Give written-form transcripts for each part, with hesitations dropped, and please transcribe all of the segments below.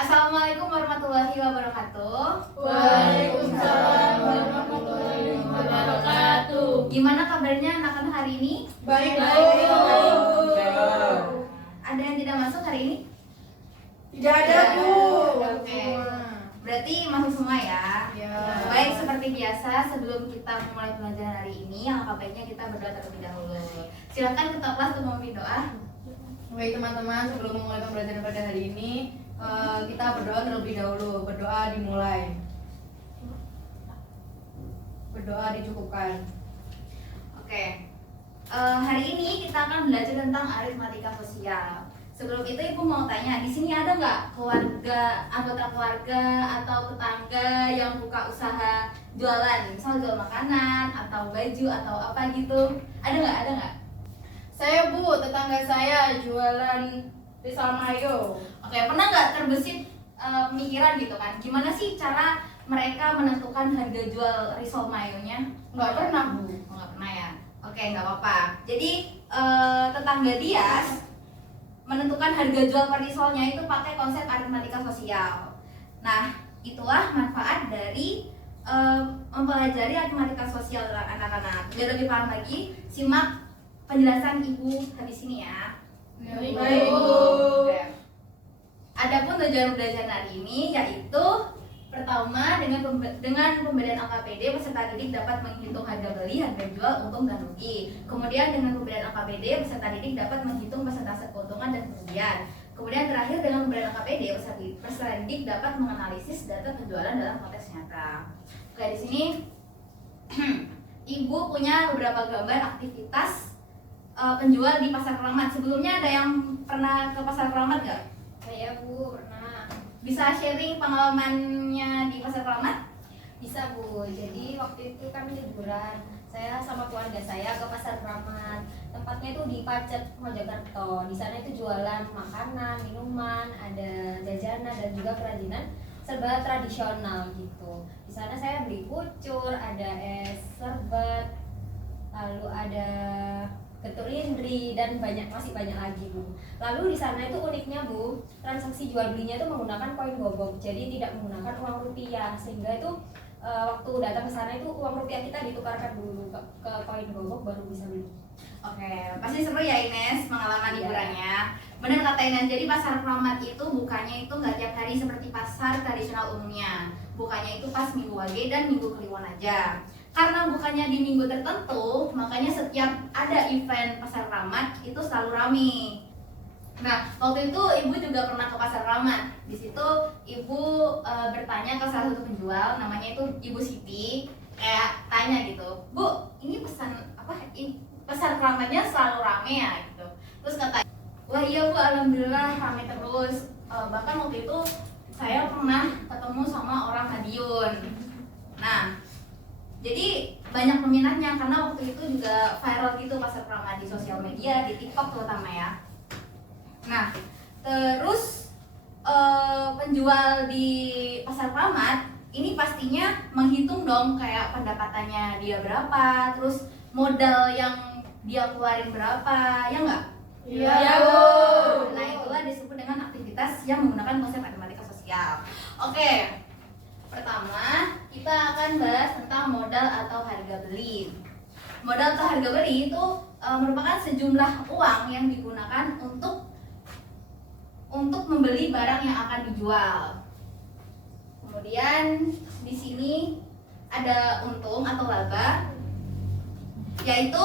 Assalamualaikum warahmatullahi wabarakatuh. Waalaikumsalam warahmatullahi wabarakatuh. Gimana kabarnya anak-anak hari ini? Baik, Ada yang tidak masuk hari ini? Tidak ada, Bu. Oke. Berarti masuk semua ya? Ya. Baik, seperti biasa sebelum kita memulai pelajaran hari ini, alangkah baiknya kita berdoa terlebih dahulu. Silakan ketua kelas untuk memimpin doa. Baik teman-teman, sebelum memulai pembelajaran pada hari ini, kita berdoa terlebih dahulu. Berdoa dimulai. Berdoa dicukupkan. Oke. Hari ini kita akan belajar tentang aritmatika sosial. Sebelum itu Ibu mau tanya, di sini ada nggak anggota keluarga atau tetangga yang buka usaha jualan, misal jual makanan atau baju atau apa gitu? Ada nggak? Saya, Bu, tetangga saya jualan pisang mayo. Oke, pernah nggak terbesit pemikiran gitu kan? Gimana sih cara mereka menentukan harga jual risol mayonya? Nggak pernah, Bu. Oh, nggak pernah ya? Oke, nggak apa-apa. Jadi tetangga Dias menentukan harga jual per risolnya itu pakai konsep aritmatika sosial. Nah, itulah manfaat dari mempelajari aritmatika sosial anak-anak. Biar lebih paham lagi, simak penjelasan Ibu habis ini ya. Baik, Bu. Oke. Adapun tujuan belajar hari ini yaitu pertama dengan pemberian angka PD peserta didik dapat menghitung harga beli, harga jual, untung dan rugi. Kemudian dengan pemberian angka PD peserta didik dapat menghitung persentase keuntungan dan kerugian. Kemudian terakhir dengan pemberian angka PD peserta didik dapat menganalisis data penjualan dalam konteks nyata. Oke, di sini Ibu punya beberapa gambar aktivitas penjual di pasar Keramat. Sebelumnya ada yang pernah ke pasar Keramat nggak? Saya, Bu, pernah. Bisa sharing pengalamannya di pasar Keramat? Bisa, Bu. Jadi waktu itu kan liburan, saya sama keluarga saya ke pasar Keramat. Tempatnya itu di Pacet, Mojokerto. Di sana itu jualan makanan, minuman, ada jajanan dan juga kerajinan serba tradisional gitu. Di sana saya beli pucur, ada es serbat, lalu ada getuk lindri dan masih banyak lagi, Bu. Lalu di sana itu uniknya, Bu, transaksi jual belinya itu menggunakan koin gobok, jadi tidak menggunakan uang rupiah, sehingga itu waktu datang ke sana itu uang rupiah kita ditukarkan dulu ke koin gobok baru bisa beli. Oke, pasti seru ya Ines pengalaman Iya. liburannya. Benar kata Ines, jadi pasar Keramat itu bukanya itu nggak tiap hari seperti pasar tradisional umumnya. Bukanya itu pas Minggu Wage dan Minggu Kliwon aja. Karena bukannya di minggu tertentu, makanya setiap ada event pasar Keramat itu selalu ramai. Nah, waktu itu Ibu juga pernah ke pasar Keramat. Di situ Ibu bertanya ke salah satu penjual, namanya itu Ibu Siti, kayak tanya gitu, Bu, ini pasar Keramatnya selalu rame ya gitu. Terus kata, wah iya Bu, alhamdulillah rame terus. Bahkan waktu itu saya pernah ketemu sama orang Madiun. Nah, jadi banyak peminatnya karena waktu itu juga viral gitu pasar Keramat di sosial media, di TikTok terutama ya. Nah, terus penjual di pasar Keramat ini pastinya menghitung dong kayak pendapatannya dia berapa, terus modal yang dia keluarin berapa, ya nggak? Iya, Bu. Nah, itulah disebut dengan aktivitas yang menggunakan konsep matematika sosial. Oke. Pertama, kita akan bahas tentang modal atau harga beli. Modal atau harga beli itu merupakan sejumlah uang yang digunakan untuk membeli barang yang akan dijual. Kemudian di sini ada untung atau laba, yaitu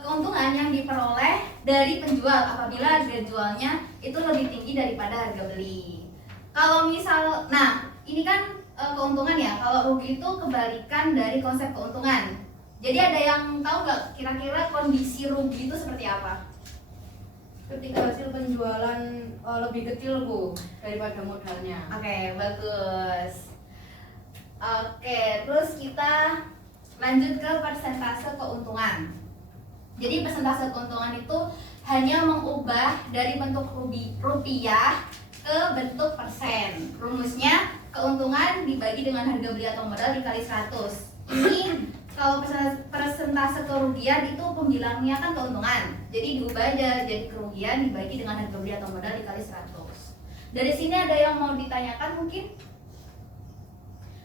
keuntungan yang diperoleh dari penjual apabila harga jualnya itu lebih tinggi daripada harga beli. Kalau misal, ini kan keuntungan ya. Kalau rugi itu kebalikan dari konsep keuntungan. Jadi ada yang tahu nggak kira-kira kondisi rugi itu seperti apa? Ketika hasil penjualan lebih kecil, Bu, daripada modalnya. Oke, bagus. Oke, terus kita lanjut ke persentase keuntungan. Jadi persentase keuntungan itu hanya mengubah dari bentuk rupiah ke bentuk persen. Rumusnya keuntungan dibagi dengan harga beli atau modal dikali 100. Ini kalau persentase kerugian itu pembilangnya kan keuntungan. Jadi diubah aja jadi kerugian dibagi dengan harga beli atau modal dikali 100. Dari sini ada yang mau ditanyakan mungkin?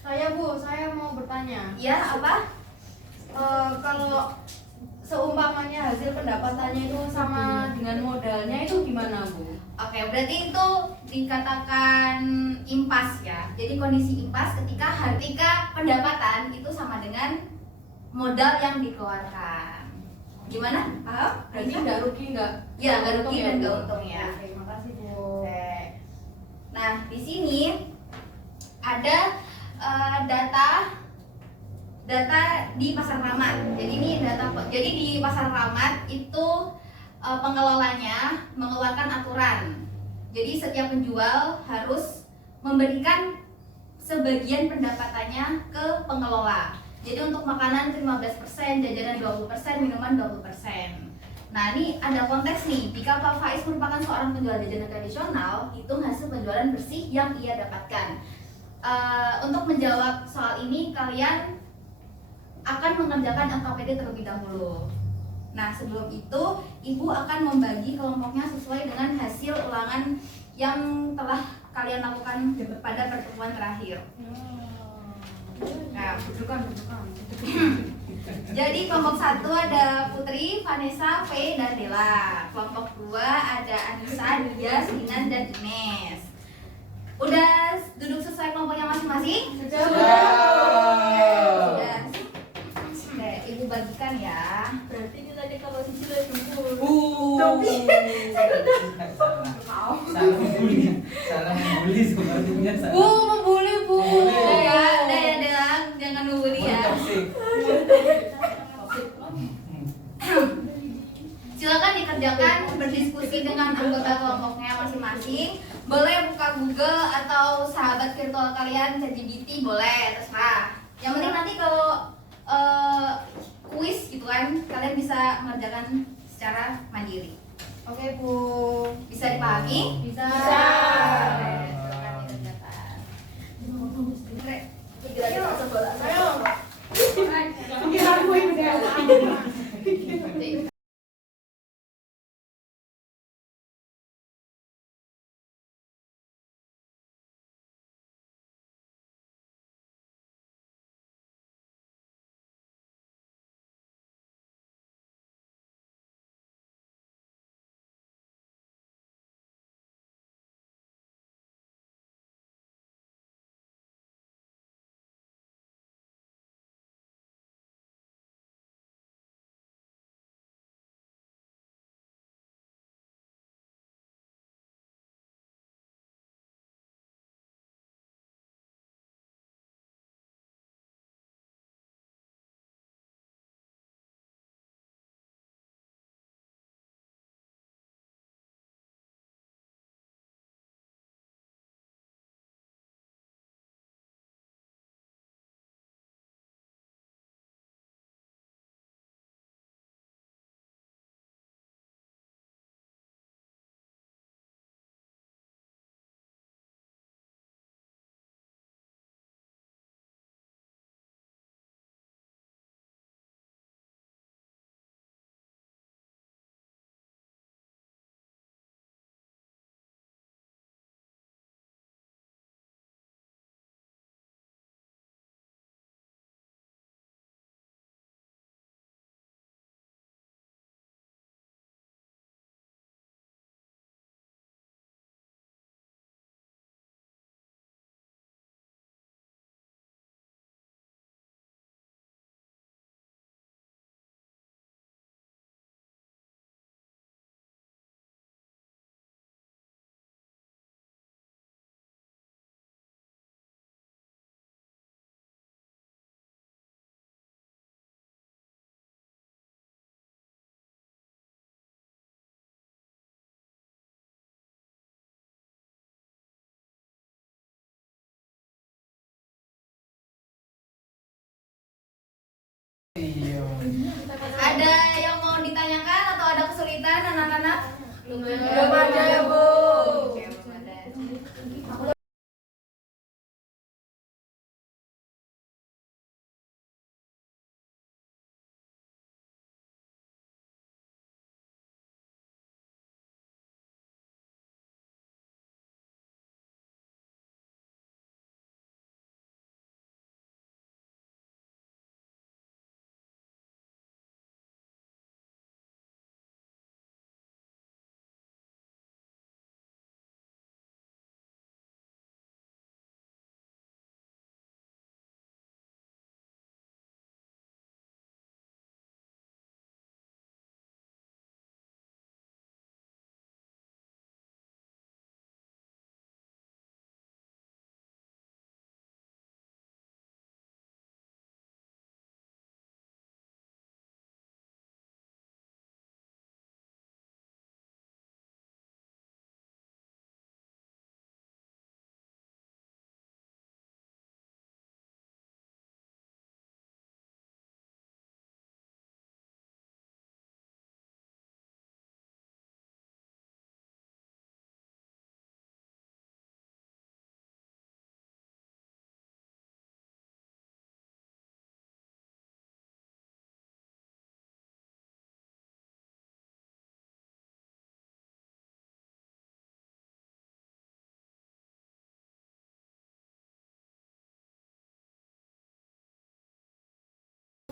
Saya Bu, saya mau bertanya. Ya, apa? Kalau seumpamanya hasil pendapatannya itu sama dengan modalnya itu gimana Bu? Oke, berarti itu dikatakan impas ya. Jadi kondisi impas ketika pendapatan itu sama dengan modal yang dikeluarkan. Gimana? Paham? Berarti nggak rugi nggak? Ya, nggak rugi dan Bu? nggak untung ya. Oke, makasih Bu. Oke. Nah, di sini ada data di pasar keramat. Jadi ini jadi di pasar keramat itu pengelolanya mengeluarkan aturan. Jadi setiap penjual harus memberikan sebagian pendapatannya ke pengelola. Jadi untuk makanan 15%, jajanan 20%, minuman 20%. Nah, ini ada konteks nih. Jika Pak Faiz merupakan seorang penjual jajanan tradisional, hitung hasil penjualan bersih yang ia dapatkan. Untuk menjawab soal ini, kalian akan mengerjakan LKPD terlebih dahulu. Nah, sebelum itu, Ibu akan membagi kelompoknya sesuai dengan hasil ulangan yang telah kalian lakukan pada pertemuan terakhir. Nah, Bukan. jadi kelompok 1 ada Putri, Vanessa, V, dan Dela. Kelompok 2 ada Anissa, Dia, Sinan, dan Ines. Udah duduk sesuai kelompoknya masing-masing? Sudah. Oke, Ibu bagikan ya. Berarti nilainya kalau cicil dulu. Salah membuli sepertinya salah. Bu, membuli Bu. Udah ya, Dela, jangan ngebully ya. Toxic. Silakan dikerjakan berdiskusi dengan anggota kelompoknya masing-masing. Boleh buka Google atau sahabat virtual kalian, ChatGPT boleh, terserah. Yang penting nanti kalau kuis gitu kan, kalian bisa mengerjakan secara mandiri. Oke Bu. Bisa dipahami? Bisa. Oke, silakan dikerjakan. Ayo. Iya. Ada yang mau ditanyakan atau ada kesulitan anak-anak? Belum ada ya Bu. Oke, belum ada.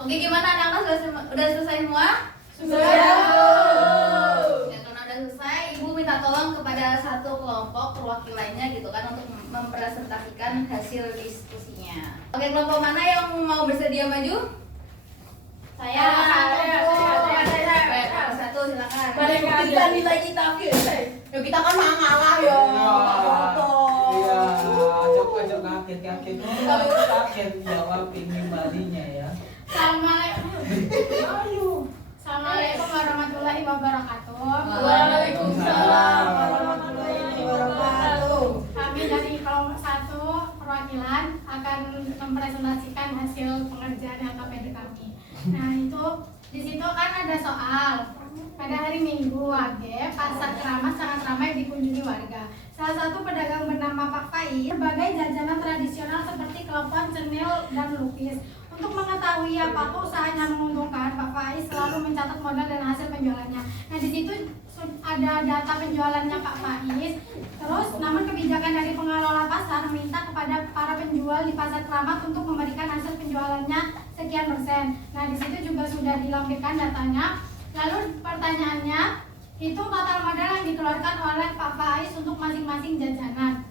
Oke, gimana anak-anak udah selesai semua? Sudah. Ya, karena udah selesai, Ibu minta tolong kepada satu kelompok perwakilannya gitu kan untuk mempresentasikan hasil diskusinya. Oke, kelompok mana yang mau bersedia maju? Saya. Baik, kelompok satu silakan. Mari kita nilai kita ya kita kan ngalah ya. Iya, ajak kaget-kaget. Kaget jawab ini balinya ya. Assalamualaikum warahmatullahi wabarakatuh. Waalaikumsalam warahmatullahi wabarakatuh. Kami dari kelompok 1 perwakilan akan mempresentasikan hasil pengerjaan LKPD kami. Nah, itu di situ kan ada soal. Pada hari Minggu, Pasar Keramat sangat ramai dikunjungi warga. Salah satu pedagang bernama Pak Faiz berbagai jajanan tradisional seperti klepon, cenil, dan lukis. Untuk mengetahui apakah usahanya menguntungkan, Pak Faiz selalu mencatat modal dan hasil penjualannya. Nah, di situ ada data penjualannya Pak Faiz. Terus, namun kebijakan dari pengelola pasar meminta kepada para penjual di Pasar Keramat untuk memberikan hasil penjualannya sekian persen. Nah, di situ juga sudah dilampirkan datanya. Lalu pertanyaannya, hitung total modal yang dikeluarkan oleh Pak Faiz untuk masing-masing jajanan.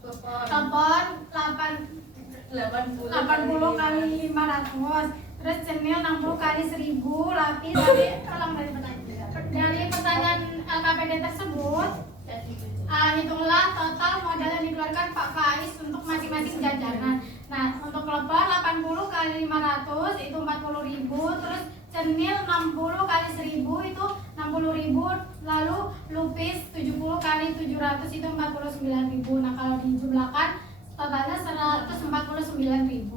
Klepon 80 kali 500, terus cenil 60 kali 1000, lapis dari pertanyaan LKPD tersebut, hitunglah total modal yang dikeluarkan Pak Faiz untuk masing-masing jajanan. Nah, untuk klepon 80 kali 500 itu 40.000, terus cenil 60 kali 1000 itu 60.000, lalu lupis 70 kali 700 itu 49.000. Nah, kalau dijumlahkan totalnya 149.000.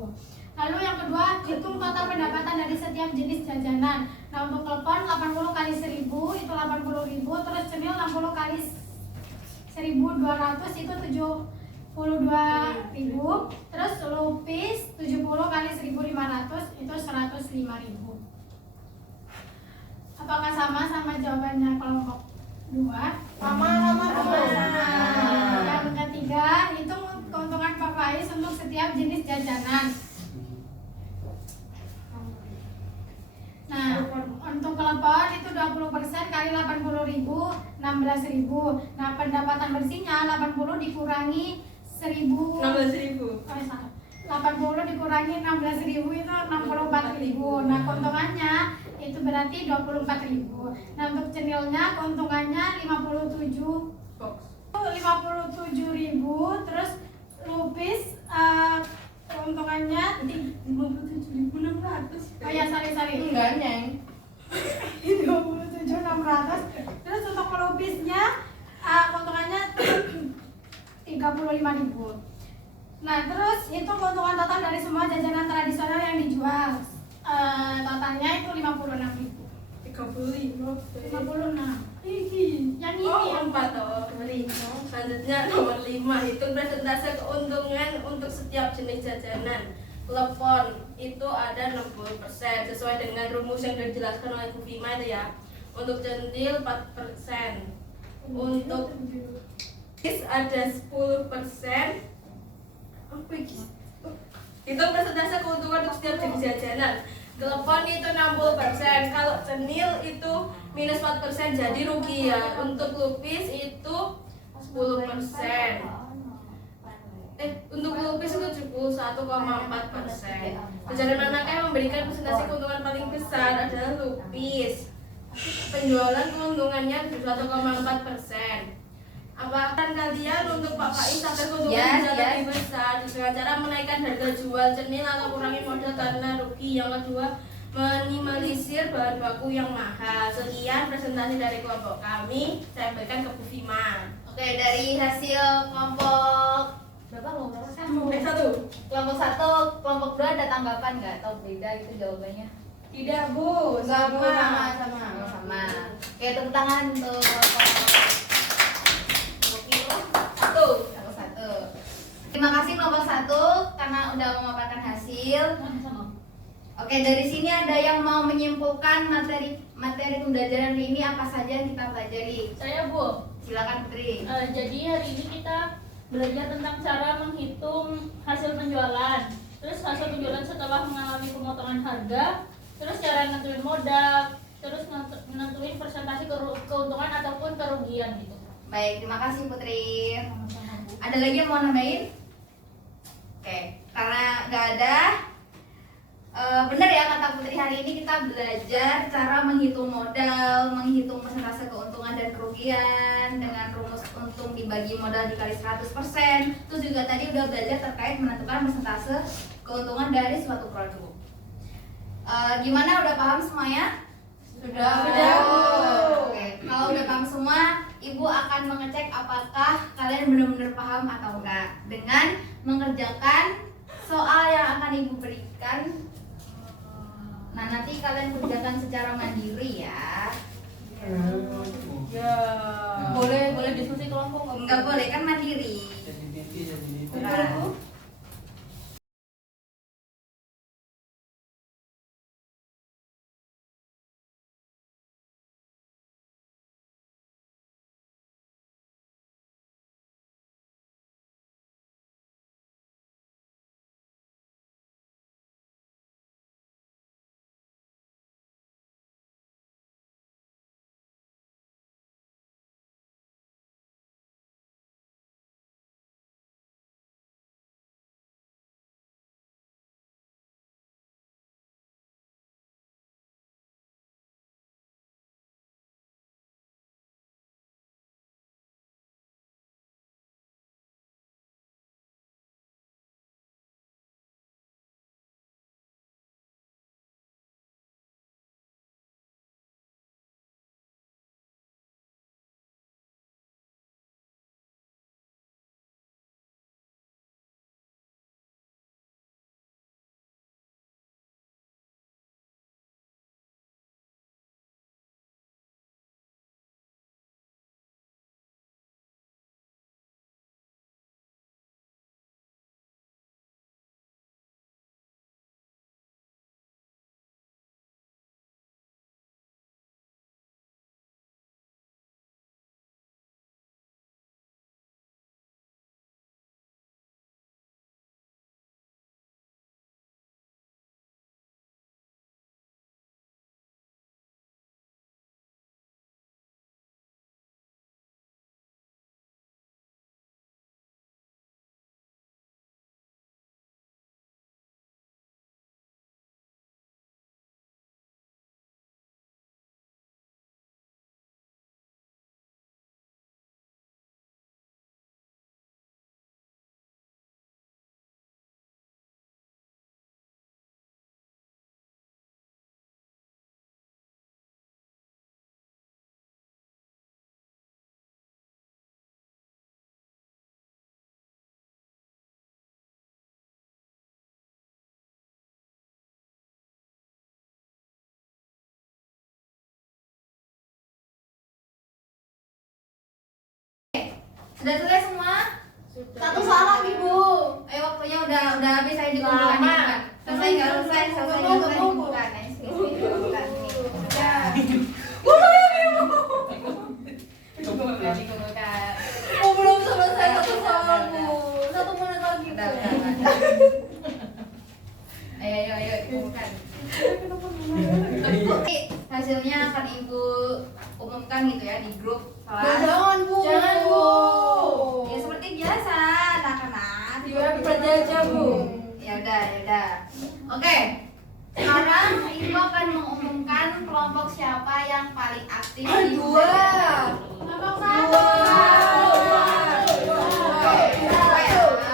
Lalu yang kedua, hitung total pendapatan dari setiap jenis jajanan. Nah, untuk klepon 80 kali 1000 itu 80.000, terus cenil 60 kali 1.200 itu 72.000, terus lupis 70 kali 1.500 itu 105.000. Apakah sama jawabannya kelompok 2? Sama. Yang ketiga, hitung keuntungan Pak Faiz untuk setiap jenis jajanan. Nah, untuk klepon itu 20% kali 80.000, 16.000. Nah, pendapatan bersihnya 80 dikurangi 1.000. 16.000. 80 dikurangi 16.000 itu 64.000. Nah, keuntungannya itu berarti 24.000. Nah, untuk cenilnya keuntungannya 57.000, terus lupis keuntungannya 57.600. Oh ya, sorry. Enggak, Neng. 27.600. Terus untuk pelupisnya keuntungannya 35.000. Nah, terus itu keuntungan total dari semua jajanan tradisional yang dijual. Totalnya itu 56.000. 56. Yang ini yang 4 Selanjutnya nomor 5, hitung persentase keuntungan untuk setiap jenis jajanan. Klepon itu ada 60% sesuai dengan rumus yang sudah dijelaskan oleh Bu Bima itu ya. Untuk centil 4%. Untuk kis ada 10%. Hitung persentase keuntungan untuk setiap jenis jajanan. Klepon itu 60%, kalau cenil itu minus 4%, jadi rugi ya. Untuk lupis itu 10%. Untuk lupis itu 71,4%. Jajanan anaknya yang memberikan presentasi keuntungan paling besar adalah lupis. Penjualan keuntungannya 71,4%. Apakah kalian untuk Pak Faiz agar keuntungan bisa lebih besar dengan cara menaikkan harga jual cenil atau kurangi modal karena rugi? Yang kedua, minimalisir bahan baku yang mahal. Sekian presentasi dari kelompok kami. Saya berikan ke Bu Fima. Oke, dari hasil kelompok berapa? Satu. Kelompok 1, kelompok 2 ada tanggapan nggak atau beda itu jawabannya? Tidak, Bu. Sama. Oke, tepuk tangan untuk kelompok 1. Terima kasih kelompok 1 karena udah memaparkan hasil. Oke, dari sini ada yang mau menyimpulkan materi pembelajaran hari ini apa saja yang kita pelajari? Saya, Bu. Silakan Putri. Jadi hari ini kita belajar tentang cara menghitung hasil penjualan. terus hasil penjualan setelah mengalami pemotongan harga, terus cara nentuin modal, terus nentuin persentase keuntungan ataupun kerugian gitu. Baik, terima kasih Putri. Ada lagi yang mau nambahin? Oke, karena nggak ada, benar ya kata Putri, hari ini kita belajar cara menghitung modal, menghitung persentase keuntungan dan kerugian dengan rumus untung dibagi modal dikali 100%. Terus juga tadi udah belajar terkait menentukan persentase keuntungan dari suatu produk. Gimana, udah paham semuanya? Sudah. Oke, kalau udah paham semua, Ibu akan mengecek apakah kalian benar-benar paham atau enggak dengan mengerjakan soal yang akan Ibu berikan. Nah, nanti kalian kerjakan secara mandiri ya. Ya. Boleh diskusi kelompok nggak? Enggak boleh kan mandiri. Jadi titik, jadi titik. Betul, Bu. Sudah selesai semua? Satu soal lagi, Bu. Ayo, waktunya udah habis, saya dikumpulkan. Lama. Selesai nggak selesai? Selesai nggak selesai dikumpulkan. Nah, sini dikumpulkan. Udah dikumpulkan. Oh, belum selesai satu soal, Bu. 1 menit lagi, Bu. Udah. Ayo, dikumpulkan. Oke, hasilnya akan Ibu umumkan gitu ya di grup kelas. Jangan, Bu. Jangan, Bu. Ya seperti biasa, anak-anak. Biar berjajah, Bu. Ya udah. Oke. Sekarang Ibu akan mengumumkan kelompok siapa yang paling aktif di Dua. Kelompok Dua.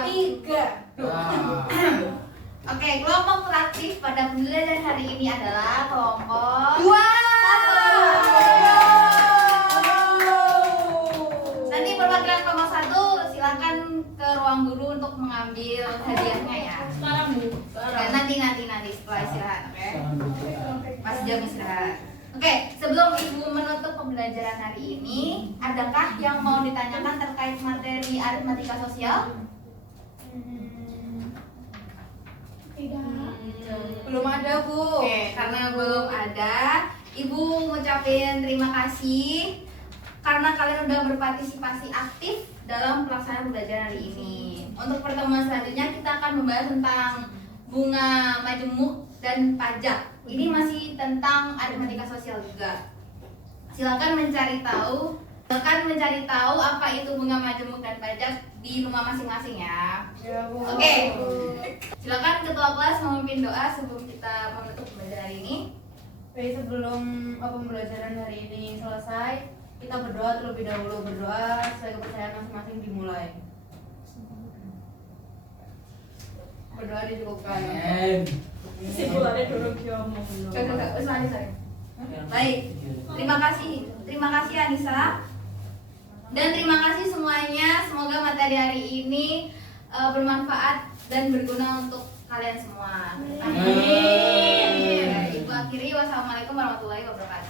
Tiga. Oke, kelompok teraktif pada pembelajaran hari ini adalah kelompok Dua. Nanti perwakilan kelompok 1 silakan ke ruang guru untuk mengambil hadiahnya ya. Sekarang Bu. Dan nanti setelah istirahat, oke? Jangan lupa. Pas jam istirahat. Oke, sebelum Ibu menutup pembelajaran hari ini, adakah yang mau ditanyakan terkait materi aritmatika sosial? Tidak. Belum ada, Bu. Oke, karena belum ada, Ibu ngucapin terima kasih karena kalian udah berpartisipasi aktif dalam pelaksanaan pembelajaran hari ini. Untuk pertemuan selanjutnya kita akan membahas tentang bunga majemuk dan pajak. Ini masih tentang aritmatika sosial juga. Silakan mencari tahu apa itu bunga majemuk dan pajak di rumah masing-masing ya. Ya, Bu. Oke. Silakan ketua kelas memimpin doa sebelum kita menutup pembelajaran hari ini. Baik, sebelum pembelajaran hari ini selesai, kita berdoa terlebih dahulu. Berdoa sesuai kepercayaan masing-masing dimulai. Berdoa dicukupkan. Kesimpulannya dulu ngomong dulu. Sorry. Baik. Terima kasih Anissa. Dan terima kasih semuanya. Semoga materi hari ini bermanfaat dan berguna untuk kalian semua. Amin. Ibu akhiri, wassalamualaikum warahmatullahi wabarakatuh.